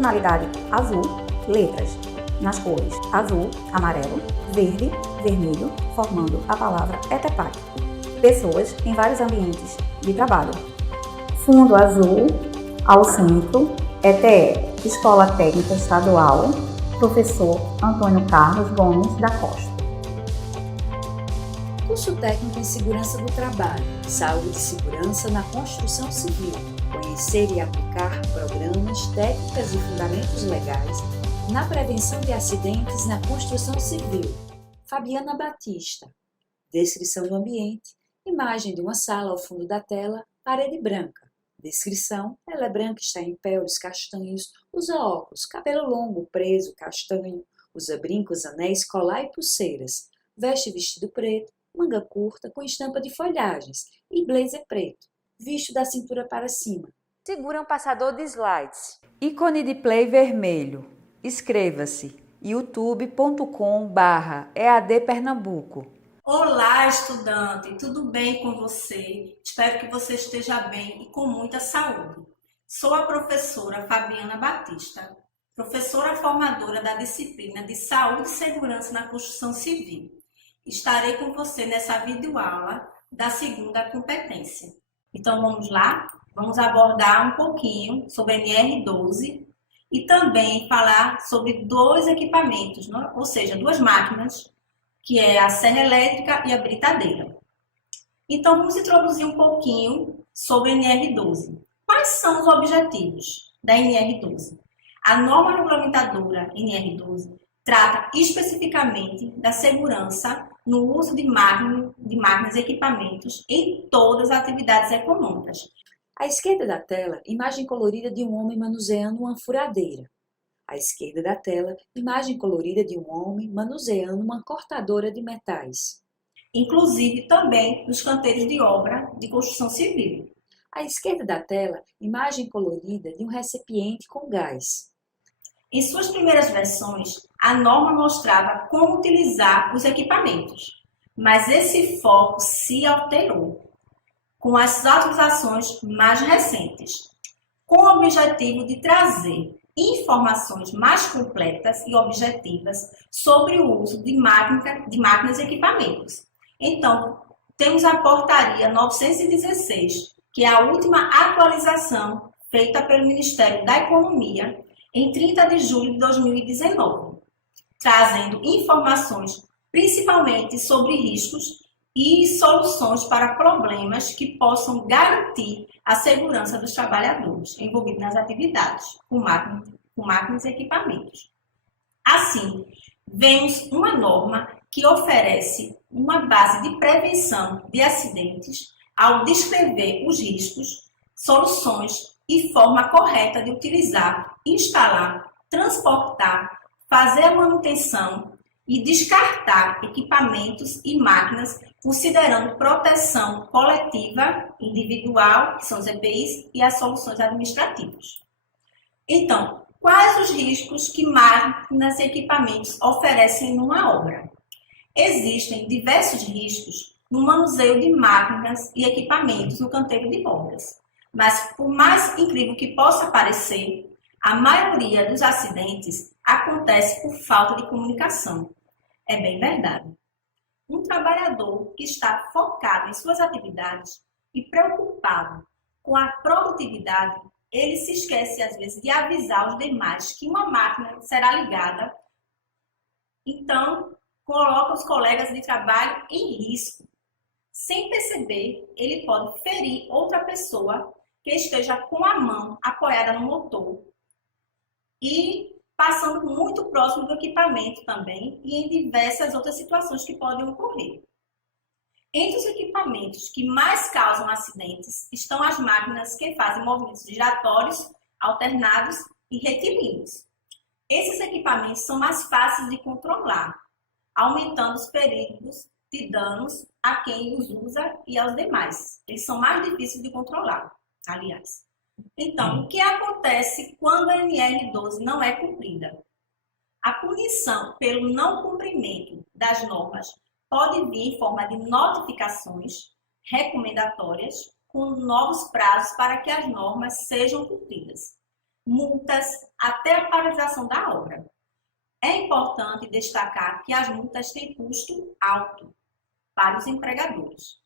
tonalidade azul, letras nas cores azul, amarelo, verde, vermelho, formando a palavra ETEPAC. Pessoas em vários ambientes de trabalho. Fundo azul, ao centro, ETE, Escola Técnica Estadual, professor Antônio Carlos Gomes da Costa. Curso técnico em segurança do trabalho, saúde e segurança na construção civil. Conhecer e aplicar programas, técnicas e fundamentos legais na prevenção de acidentes na construção civil. Fabiana Batista. Descrição do ambiente. Imagem de uma sala ao fundo da tela, parede branca. Descrição: ela é branca, está em pé, olhos castanhos, usa óculos, cabelo longo, preso, castanho, usa brincos, anéis, colar e pulseiras. Veste vestido preto, manga curta com estampa de folhagens e blazer preto, visto da cintura para cima. Segura um passador de slides. Ícone de play vermelho. Inscreva-se youtube.com/EAD Pernambuco. Olá, estudante, tudo bem com você? Espero que você esteja bem e com muita saúde. Sou a professora Fabiana Batista, professora formadora da disciplina de Saúde e Segurança na Construção Civil. Estarei com você nessa videoaula da segunda competência. Então vamos lá? Vamos abordar um pouquinho sobre a NR12 e também falar sobre dois equipamentos, né? Ou seja, duas máquinas, que é a serra elétrica e a britadeira. Então, vamos introduzir um pouquinho sobre a NR12. Quais são os objetivos da NR12? A norma regulamentadora NR12 trata especificamente da segurança no uso de máquinas e equipamentos em todas as atividades econômicas. À esquerda da tela, imagem colorida de um homem manuseando uma furadeira. À esquerda da tela, imagem colorida de um homem manuseando uma cortadora de metais. Inclusive também nos canteiros de obra de construção civil. À esquerda da tela, imagem colorida de um recipiente com gás. Em suas primeiras versões, a norma mostrava como utilizar os equipamentos, mas esse foco se alterou com as atualizações mais recentes, com o objetivo de trazer informações mais completas e objetivas sobre o uso de máquinas e equipamentos. Então, temos a Portaria 916, que é a última atualização feita pelo Ministério da Economia em 30 de julho de 2019, trazendo informações principalmente sobre riscos e soluções para problemas que possam garantir a segurança dos trabalhadores envolvidos nas atividades com máquinas e equipamentos. Assim, vemos uma norma que oferece uma base de prevenção de acidentes ao descrever os riscos, soluções e forma correta de utilizar, instalar, transportar, fazer a manutenção e descartar equipamentos e máquinas, considerando proteção coletiva, individual, que são os EPIs, e as soluções administrativas. Então, quais os riscos que máquinas e equipamentos oferecem numa obra? Existem diversos riscos no manuseio de máquinas e equipamentos no canteiro de obras, mas por mais incrível que possa parecer, a maioria dos acidentes acontece por falta de comunicação. É bem verdade. Um trabalhador que está focado em suas atividades e preocupado com a produtividade, ele se esquece às vezes de avisar os demais que uma máquina será ligada. Então, coloca os colegas de trabalho em risco. Sem perceber, ele pode ferir outra pessoa que esteja com a mão apoiada no motor e passando muito próximo do equipamento também e em diversas outras situações que podem ocorrer. Entre os equipamentos que mais causam acidentes estão as máquinas que fazem movimentos giratórios, alternados e retilíneos. Esses equipamentos são mais fáceis de controlar, aumentando os perigos de danos a quem os usa e aos demais. Eles são mais difíceis de controlar, aliás. Então, o que acontece quando a NR12 não é cumprida? A punição pelo não cumprimento das normas pode vir em forma de notificações recomendatórias com novos prazos para que as normas sejam cumpridas. multas, até a paralisação da obra. É importante destacar que as multas têm custo alto para os empregadores.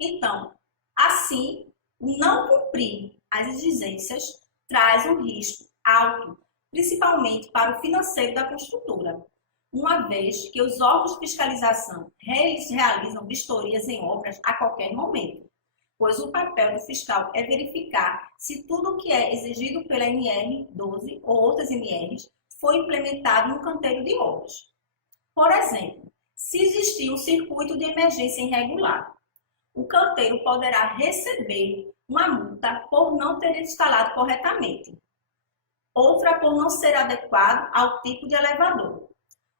Então, assim, o não cumprir as exigências traz um risco alto, principalmente para o financeiro da construtora, uma vez que os órgãos de fiscalização realizam vistorias em obras a qualquer momento, pois o papel do fiscal é verificar se tudo o que é exigido pela NR12 ou outras NRs foi implementado no canteiro de obras. Por exemplo, se existir um circuito de emergência irregular, o canteiro poderá receber uma multa por não ter instalado corretamente, outra por não ser adequado ao tipo de elevador,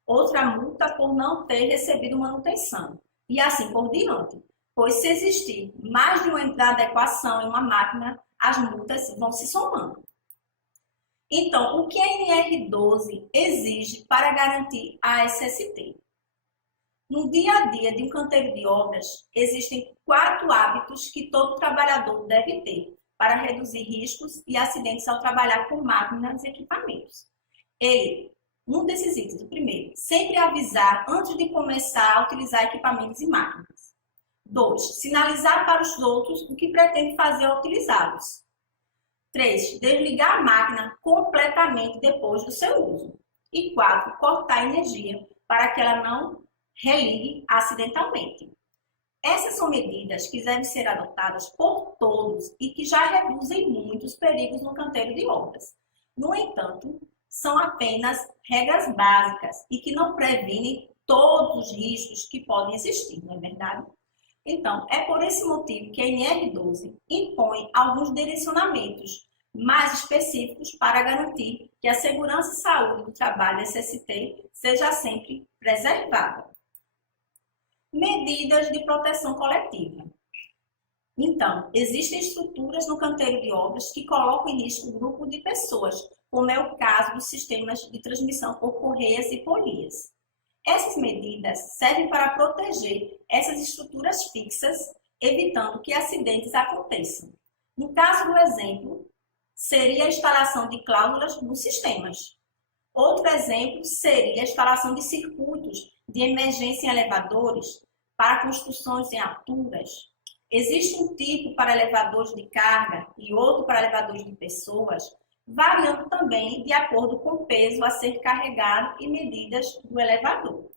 outra multa por não ter recebido manutenção, e assim por diante. Pois se existir mais de uma inadequação em uma máquina, as multas vão se somando. Então, o que a NR12 exige para garantir a SST? No dia a dia de um canteiro de obras, existem 4 hábitos que todo trabalhador deve ter para reduzir riscos e acidentes ao trabalhar com máquinas e equipamentos. Um desses itens, o primeiro, sempre avisar antes de começar a utilizar equipamentos e máquinas. 2. Sinalizar para os outros o que pretende fazer ao utilizá-los. 3. Desligar a máquina completamente depois do seu uso. E 4. Cortar a energia para que ela não religue acidentalmente. Essas são medidas que devem ser adotadas por todos e que já reduzem muito os perigos no canteiro de obras. No entanto, são apenas regras básicas e que não previnem todos os riscos que podem existir, não é verdade? Então, é por esse motivo que a NR12 impõe alguns direcionamentos mais específicos para garantir que a segurança e saúde do trabalho SST seja sempre preservada. Medidas de proteção coletiva. Então, existem estruturas no canteiro de obras que colocam em risco um grupo de pessoas, como é o caso dos sistemas de transmissão por correias e polias. Essas medidas servem para proteger essas estruturas fixas, evitando que acidentes aconteçam. No caso do exemplo, seria a instalação de cláusulas nos sistemas. Outro exemplo seria a instalação de circuitos de emergência em elevadores para construções em alturas. Existe um tipo para elevadores de carga e outro para elevadores de pessoas, variando também de acordo com o peso a ser carregado e medidas do elevador.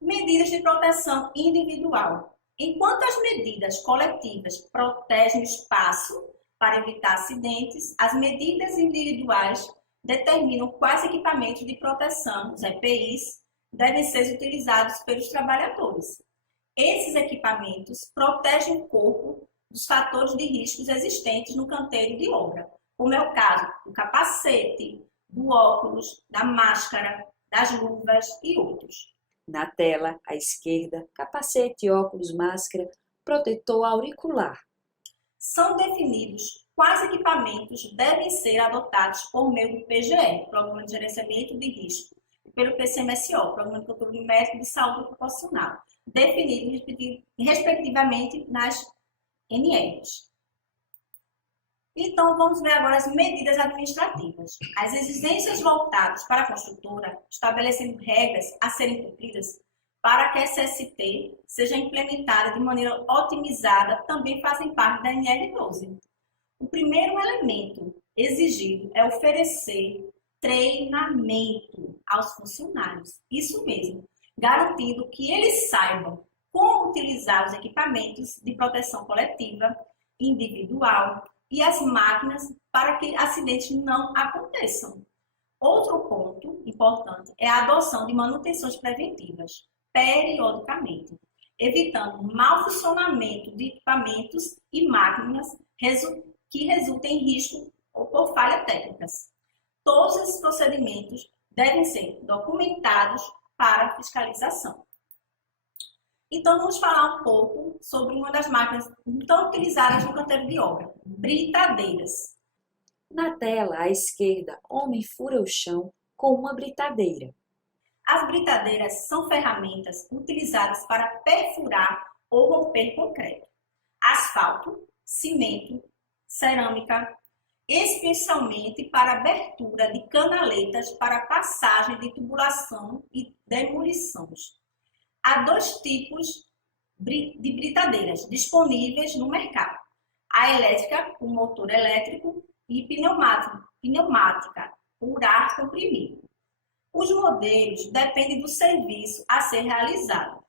Medidas de proteção individual. Enquanto as medidas coletivas protegem o espaço para evitar acidentes, as medidas individuais determinam quais equipamentos de proteção, os EPIs, devem ser utilizados pelos trabalhadores. Esses equipamentos protegem o corpo dos fatores de riscos existentes no canteiro de obra, como é o caso do capacete, do óculos, da máscara, das luvas e outros. Na tela, à esquerda, capacete, óculos, máscara, protetor auricular. São definidos quais equipamentos devem ser adotados por meio do PGR, Programa de Gerenciamento de Risco, e pelo PCMSO, Programa de Controle Médico de Saúde Ocupacional, definidos respectivamente nas NRs. Então, vamos ver agora as medidas administrativas. As exigências voltadas para a construtora, estabelecendo regras a serem cumpridas para que a SST seja implementada de maneira otimizada, também fazem parte da NR12. O primeiro elemento exigido é oferecer treinamento aos funcionários. Isso mesmo, garantindo que eles saibam como utilizar os equipamentos de proteção coletiva, individual, e as máquinas para que acidentes não aconteçam. Outro ponto importante é a adoção de manutenções preventivas, periodicamente, evitando mau funcionamento de equipamentos e máquinas que resultem em risco ou por falhas técnicas. Todos esses procedimentos devem ser documentados para fiscalização. Então, vamos falar um pouco sobre uma das máquinas tão utilizadas no canteiro de obra, britadeiras. Na tela, à esquerda, homem fura o chão com uma britadeira. As britadeiras são ferramentas utilizadas para perfurar ou romper concreto, asfalto, cimento, cerâmica. especialmente para abertura de canaletas para passagem de tubulação e demolições. Há 2 tipos de britadeiras disponíveis no mercado: a elétrica, com motor elétrico, e pneumática, por ar comprimido. Os modelos dependem do serviço a ser realizado.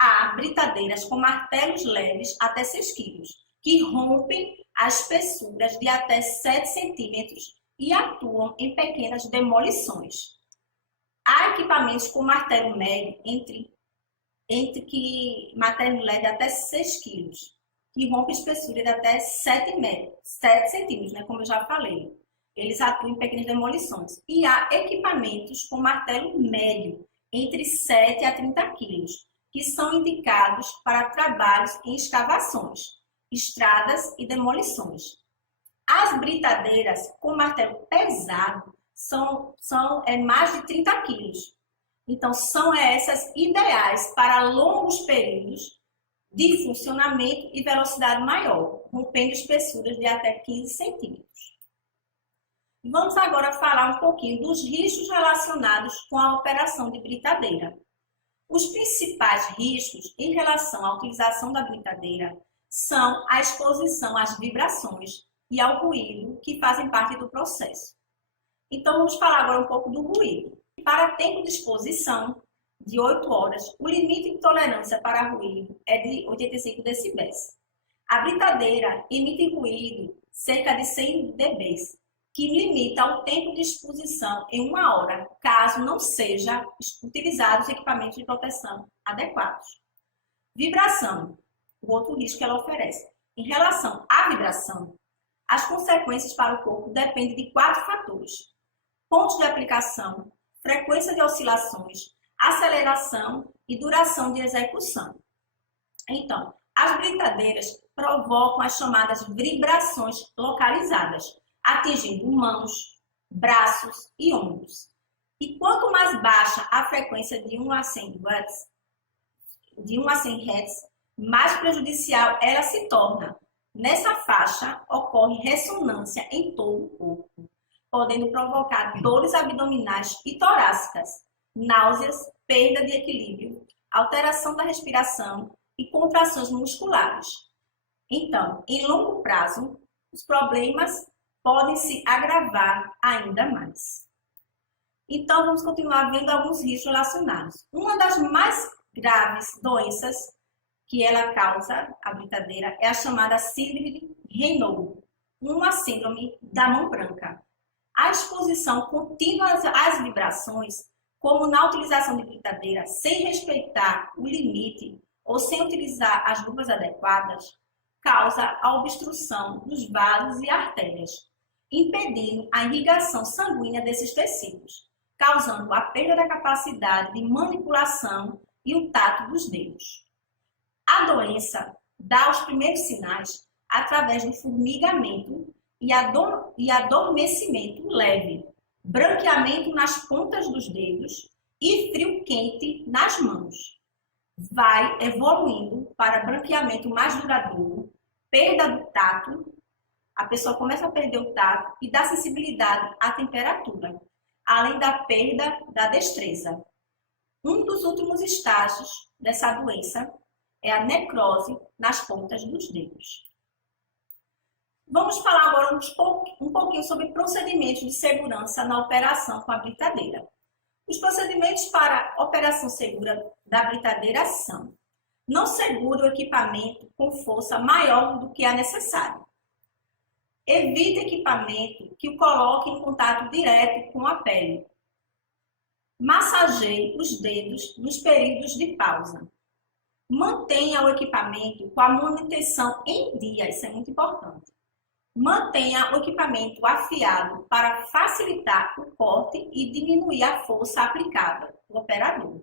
Há britadeiras com martelos leves até 6 kg, que rompem as espessuras de até 7 centímetros e atuam em pequenas demolições. Há equipamentos com martelo médio martelo leve até 6 kg, que rompe espessura de até 7 centímetros, né, como eu já falei. Eles atuam em pequenas demolições. E há equipamentos com martelo médio, entre 7 a 30 kg, que são indicados para trabalhos em escavações, estradas e demolições. As britadeiras com martelo pesado são mais de 30 kg. Então, são essas ideais para longos períodos de funcionamento e velocidade maior, rompendo espessuras de até 15 centímetros. Vamos agora falar um pouquinho dos riscos relacionados com a operação de britadeira. Os principais riscos em relação à utilização da britadeira são a exposição às vibrações e ao ruído que fazem parte do processo. Então, vamos falar agora um pouco do ruído. Para tempo de exposição de 8 horas, o limite de tolerância para ruído é de 85 decibéis. A britadeira emite ruído cerca de 100 dB, que limita o tempo de exposição em 1 hora, caso não sejam utilizados equipamentos de proteção adequados. Vibração, o outro risco que ela oferece. Em relação à vibração, as consequências para o corpo dependem de 4 fatores: pontos de aplicação, frequência de oscilações, aceleração e duração de execução. Então, as britadeiras provocam as chamadas vibrações localizadas, atingindo mãos, braços e ombros. E quanto mais baixa a frequência de 1 a 100 Hz, mais prejudicial ela se torna. Nessa faixa, ocorre ressonância em todo o corpo, podendo provocar dores abdominais e torácicas, náuseas, perda de equilíbrio, alteração da respiração e contrações musculares. Então, em longo prazo, os problemas podem se agravar ainda mais. Então, vamos continuar vendo alguns riscos relacionados. Uma das mais graves doenças que ela causa, a britadeira, é a chamada síndrome de Raynaud, uma síndrome da mão branca. A exposição contínua às vibrações, como na utilização de britadeira, sem respeitar o limite ou sem utilizar as luvas adequadas, causa a obstrução dos vasos e artérias, impedindo a irrigação sanguínea desses tecidos, causando a perda da capacidade de manipulação e o tato dos dedos. A doença dá os primeiros sinais através do formigamento e adormecimento leve, branqueamento nas pontas dos dedos e frio quente nas mãos. Vai evoluindo para branqueamento mais duradouro, perda do tato, a pessoa começa a perder o tato e da sensibilidade à temperatura, além da perda da destreza. Um dos últimos estágios dessa doença é a necrose nas pontas dos dedos. Vamos falar agora um pouquinho sobre procedimentos de segurança na operação com a britadeira. Os procedimentos para operação segura da britadeira são: não segure o equipamento com força maior do que a necessária. Evite equipamento que o coloque em contato direto com a pele. Massageie os dedos nos períodos de pausa. Mantenha o equipamento com a manutenção em dia, isso é muito importante. Mantenha o equipamento afiado para facilitar o corte e diminuir a força aplicada no operador.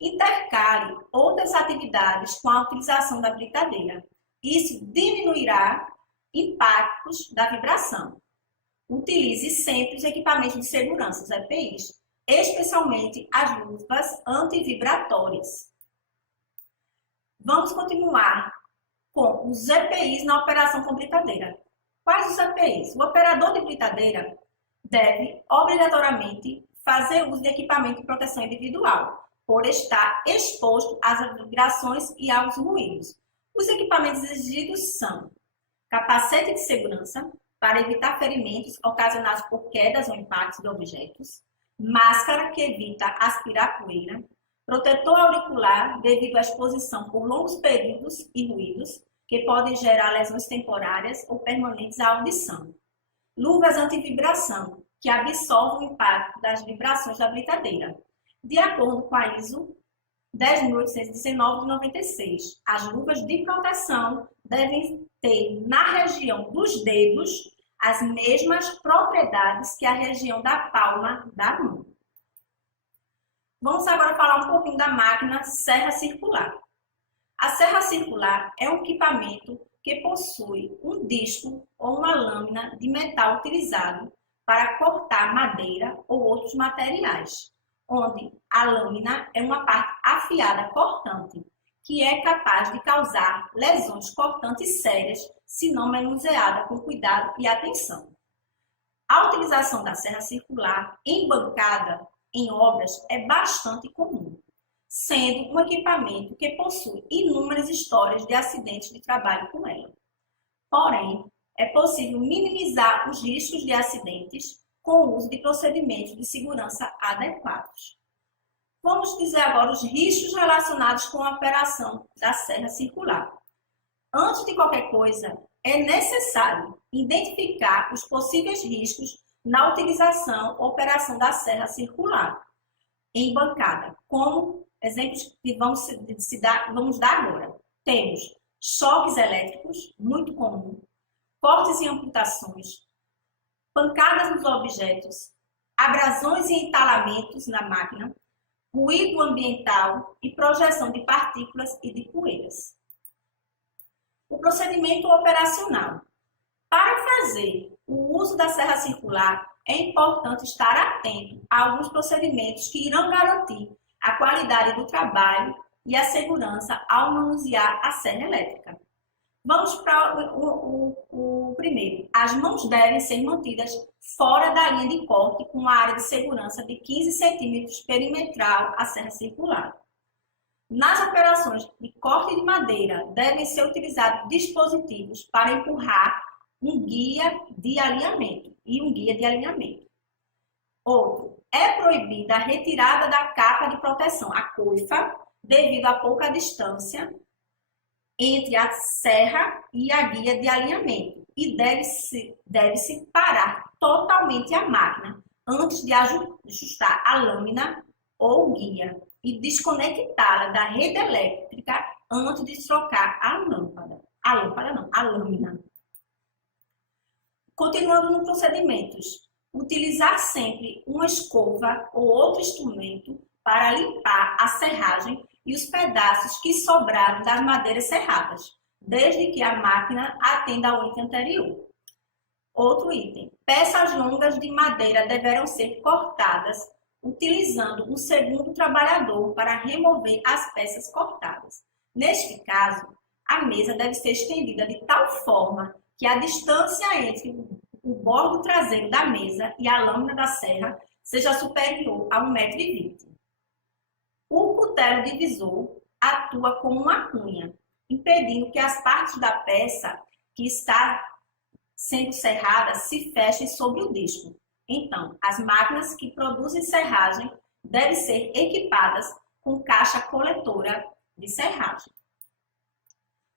Intercale outras atividades com a utilização da britadeira. Isso diminuirá impactos da vibração. Utilize sempre os equipamentos de segurança, os EPIs, especialmente as luvas antivibratórias. Vamos continuar com os EPIs na operação com britadeira. Quais os EPIs? O operador de britadeira deve obrigatoriamente fazer uso de equipamento de proteção individual, por estar exposto às vibrações e aos ruídos. Os equipamentos exigidos são capacete de segurança, para evitar ferimentos ocasionados por quedas ou impactos de objetos, máscara que evita aspirar poeira, protetor auricular devido à exposição por longos períodos e ruídos, que podem gerar lesões temporárias ou permanentes à audição. Luvas antivibração, que absorvem o impacto das vibrações da britadeira. De acordo com a ISO 10.819 de 96, as luvas de proteção devem ter na região dos dedos as mesmas propriedades que a região da palma da mão. Vamos agora falar um pouquinho da máquina serra circular. A serra circular é um equipamento que possui um disco ou uma lâmina de metal utilizado para cortar madeira ou outros materiais, onde a lâmina é uma parte afiada cortante, que é capaz de causar lesões cortantes sérias se não manuseada com cuidado e atenção. A utilização da serra circular em bancada em obras é bastante comum, sendo um equipamento que possui inúmeras histórias de acidentes de trabalho com ela. Porém, é possível minimizar os riscos de acidentes com o uso de procedimentos de segurança adequados. Vamos dizer agora os riscos relacionados com a operação da serra circular. Antes de qualquer coisa, é necessário identificar os possíveis riscos na utilização ou operação da serra circular em bancada, como exemplos que vamos dar agora. Temos choques elétricos, muito comum, cortes e amputações, pancadas nos objetos, abrasões e entalamentos na máquina, ruído ambiental e projeção de partículas e de poeiras. O procedimento operacional. Para fazer o uso da serra circular, é importante estar atento a alguns procedimentos que irão garantir a qualidade do trabalho e a segurança ao manusear a serra elétrica. Vamos para o primeiro. As mãos devem ser mantidas fora da linha de corte com uma área de segurança de 15 centímetros perimetral à serra circular. Nas operações de corte de madeira, devem ser utilizados dispositivos para empurrar um guia de alinhamento e um guia de alinhamento. Outro, é proibida a retirada da capa de proteção, a coifa, devido a pouca distância entre a serra e a guia de alinhamento e deve-se parar totalmente a máquina antes de ajustar a lâmina ou guia e desconectá-la da rede elétrica antes de trocar a lâmpada. A lâmina. Continuando nos procedimentos, utilizar sempre uma escova ou outro instrumento para limpar a serragem e os pedaços que sobraram das madeiras serradas, desde que a máquina atenda ao item anterior. Outro item, peças longas de madeira deverão ser cortadas utilizando um segundo trabalhador para remover as peças cortadas. Neste caso, a mesa deve ser estendida de tal forma que a distância entre o bordo traseiro da mesa e a lâmina da serra seja superior a 1,20 m. O cutelo divisor atua como uma cunha, impedindo que as partes da peça que está sendo serrada se fechem sobre o disco. Então, as máquinas que produzem serragem devem ser equipadas com caixa coletora de serragem.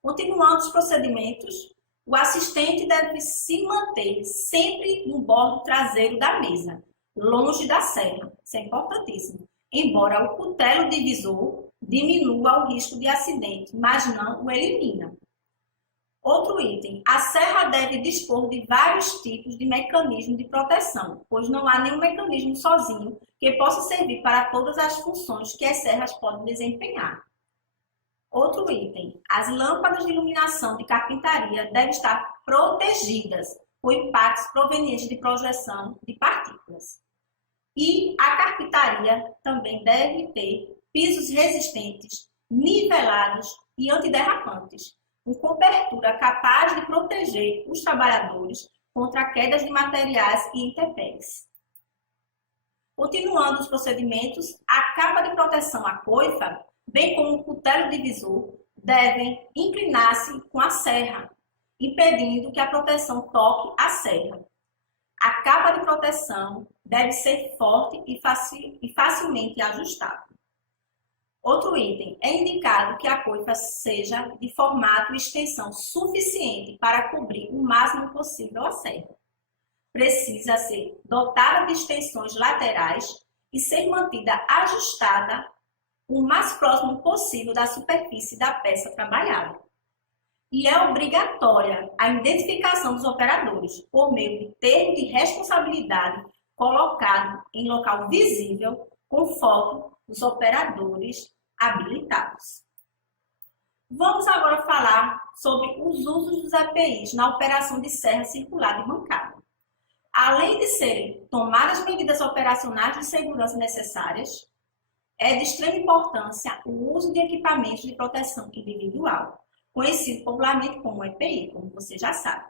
Continuando os procedimentos, o assistente deve se manter sempre no bordo traseiro da mesa, longe da serra. Isso é importantíssimo. Embora o cutelo divisor diminua o risco de acidente, mas não o elimina. Outro item, a serra deve dispor de vários tipos de mecanismos de proteção, pois não há nenhum mecanismo sozinho que possa servir para todas as funções que as serras podem desempenhar. Outro item, as lâmpadas de iluminação de carpintaria devem estar protegidas por impactos provenientes de projeção de partículas. E a carpintaria também deve ter pisos resistentes, nivelados e antiderrapantes, cobertura capaz de proteger os trabalhadores contra quedas de materiais e intempéries. Continuando os procedimentos, a capa de proteção à coifa, bem como o cutelo divisor, devem inclinar-se com a serra, impedindo que a proteção toque a serra. A capa de proteção deve ser forte e facilmente ajustável. Outro item, é indicado que a coifa seja de formato e extensão suficiente para cobrir o máximo possível a serra. Precisa ser dotada de extensões laterais e ser mantida ajustada o mais próximo possível da superfície da peça trabalhada. E é obrigatória a identificação dos operadores por meio de termo de responsabilidade colocado em local visível com foto dos operadores habilitados. Vamos agora falar sobre os usos dos EPIs na operação de serra circular de bancada. Além de serem tomadas medidas operacionais de segurança necessárias, é de extrema importância o uso de equipamentos de proteção individual, conhecido popularmente como EPI, como você já sabe.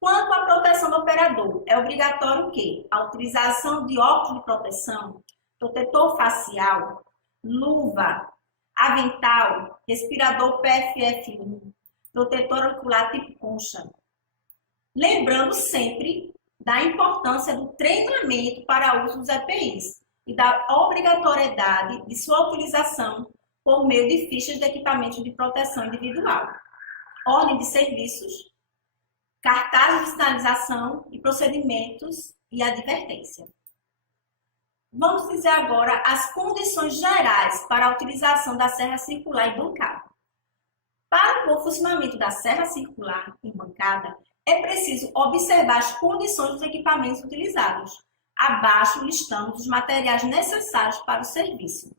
Quanto à proteção do operador, é obrigatório que a utilização de óculos de proteção, protetor facial, luva, avental, respirador PFF1, protetor ocular tipo concha. Lembrando sempre da importância do treinamento para o uso dos EPIs e da obrigatoriedade de sua utilização por meio de fichas de equipamentos de proteção individual, ordem de serviços, cartazes de sinalização e procedimentos e advertência. Vamos dizer agora as condições gerais para a utilização da serra circular em bancada. Para o bom funcionamento da serra circular em bancada, é preciso observar as condições dos equipamentos utilizados. Abaixo listamos os materiais necessários para o serviço.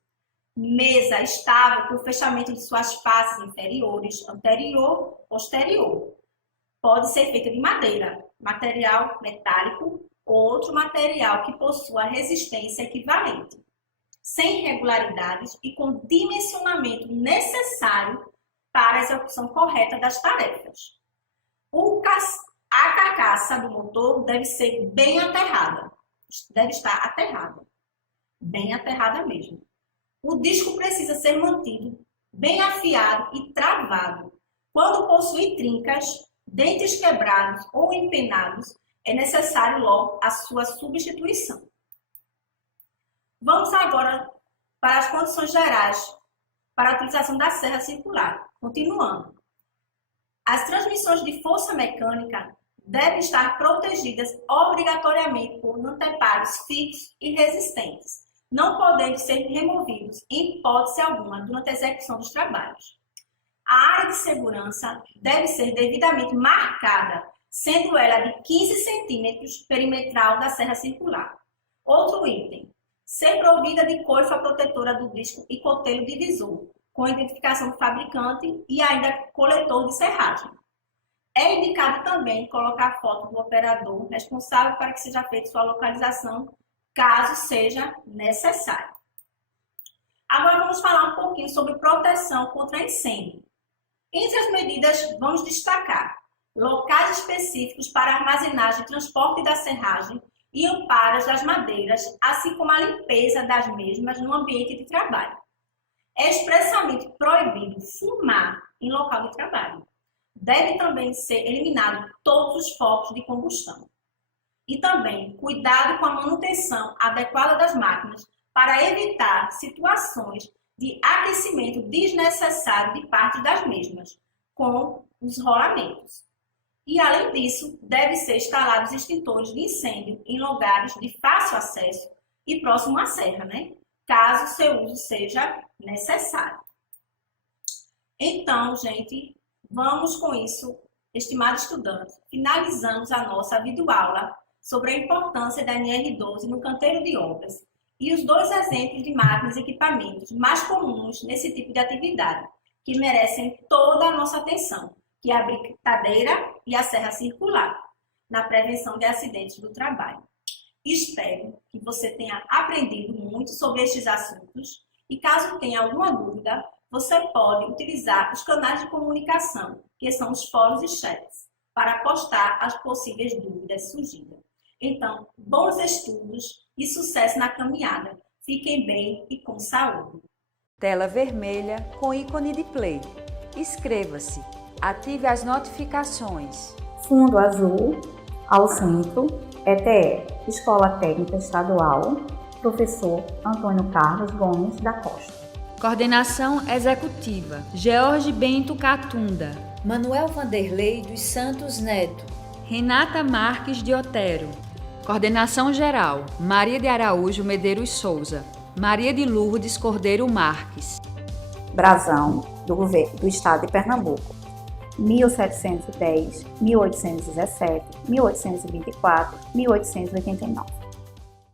Mesa estável com fechamento de suas faces inferiores, anterior, posterior. Pode ser feita de madeira, material metálico ou outro material que possua resistência equivalente, sem irregularidades e com dimensionamento necessário para a execução correta das tarefas. A carcaça do motor deve ser bem aterrada, deve estar aterrada, bem aterrada mesmo. O disco precisa ser mantido bem afiado e travado. Quando possui trincas, dentes quebrados ou empenados, é necessário logo a sua substituição. Vamos agora para as condições gerais para a utilização da serra circular. Continuando. As transmissões de força mecânica devem estar protegidas obrigatoriamente por anteparos fixos e resistentes, não podendo ser removidos em hipótese alguma durante a execução dos trabalhos. A área de segurança deve ser devidamente marcada, sendo ela de 15 centímetros perimetral da serra circular. Outro item, ser provida de coifa protetora do disco e cotelo divisor, com identificação do fabricante e ainda coletor de serragem. É indicado também colocar foto do operador responsável para que seja feita sua localização, caso seja necessário. Agora vamos falar um pouquinho sobre proteção contra incêndio. Entre as medidas, vamos destacar locais específicos para armazenagem e transporte da serragem e amparos das madeiras, assim como a limpeza das mesmas no ambiente de trabalho. É expressamente proibido fumar em local de trabalho. Deve também ser eliminado todos os focos de combustão. E também cuidado com a manutenção adequada das máquinas para evitar situações de aquecimento desnecessário de parte das mesmas, com os rolamentos. E, além disso, deve ser instalados extintores de incêndio em lugares de fácil acesso e próximo à serra, caso seu uso seja necessário. Então, gente, vamos com isso, estimado estudante, finalizamos a nossa videoaula sobre a importância da NR12 no canteiro de obras e os dois exemplos de máquinas e equipamentos mais comuns nesse tipo de atividade, que merecem toda a nossa atenção, que é a britadeira e a serra circular, na prevenção de acidentes do trabalho. Espero que você tenha aprendido muito sobre estes assuntos e caso tenha alguma dúvida, você pode utilizar os canais de comunicação, que são os fóruns e chats, para postar as possíveis dúvidas surgidas. Então, bons estudos e sucesso na caminhada. Fiquem bem e com saúde. Tela vermelha com ícone de play. Inscreva-se. Ative as notificações. Fundo azul, ao centro, ETE, Escola Técnica Estadual, professor Antônio Carlos Gomes da Costa. Coordenação Executiva, George Bento Catunda, Manuel Vanderlei dos Santos Neto, Renata Marques de Otero. Coordenação Geral, Maria de Araújo Medeiros Souza, Maria de Lourdes Cordeiro Marques. Brasão do Governo do Estado de Pernambuco, 1710, 1817, 1824, 1889.